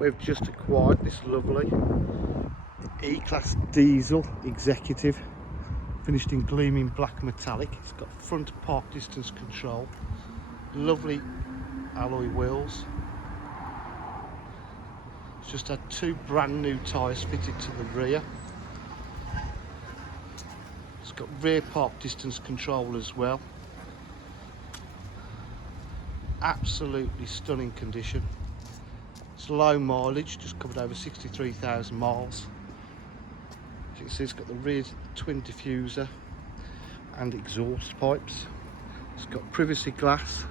We've just acquired this lovely E-Class diesel executive, finished in gleaming black metallic. It's got front park distance control, lovely alloy wheels. It's just had 2 brand new tyres fitted to the rear. It's got rear park distance control as well. Absolutely stunning condition. It's low mileage, just covered over 63,000 miles. As you can see, it's got the rear twin diffuser and exhaust pipes. It's got privacy glass,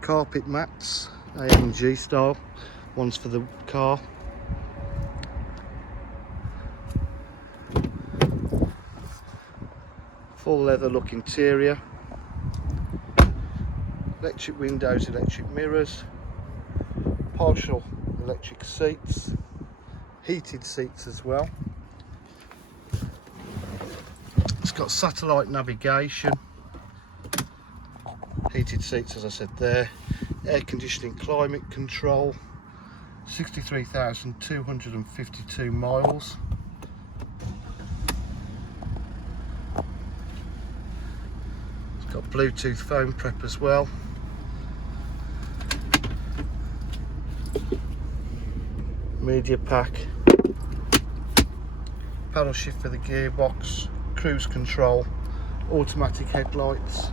carpet mats, AMG style, one's for the car. Full leather look interior, electric windows, electric mirrors, partial electric seats, heated seats as well. It's got satellite navigation, heated seats as I said there, air conditioning, climate control, 63,252 miles. It's got Bluetooth phone prep as well. Media pack, paddle shift for the gearbox, cruise control, automatic headlights.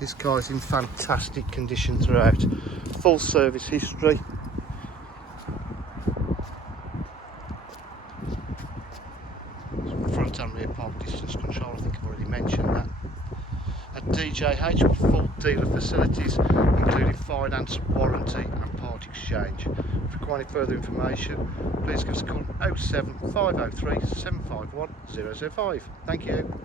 This car's in fantastic condition throughout, full service history. Front and rear park distance control, I think I've already mentioned that. At DJH with full dealer facilities including finance, warranty and part exchange. If you require any further information, please give us a call on 07503 751 005. Thank you.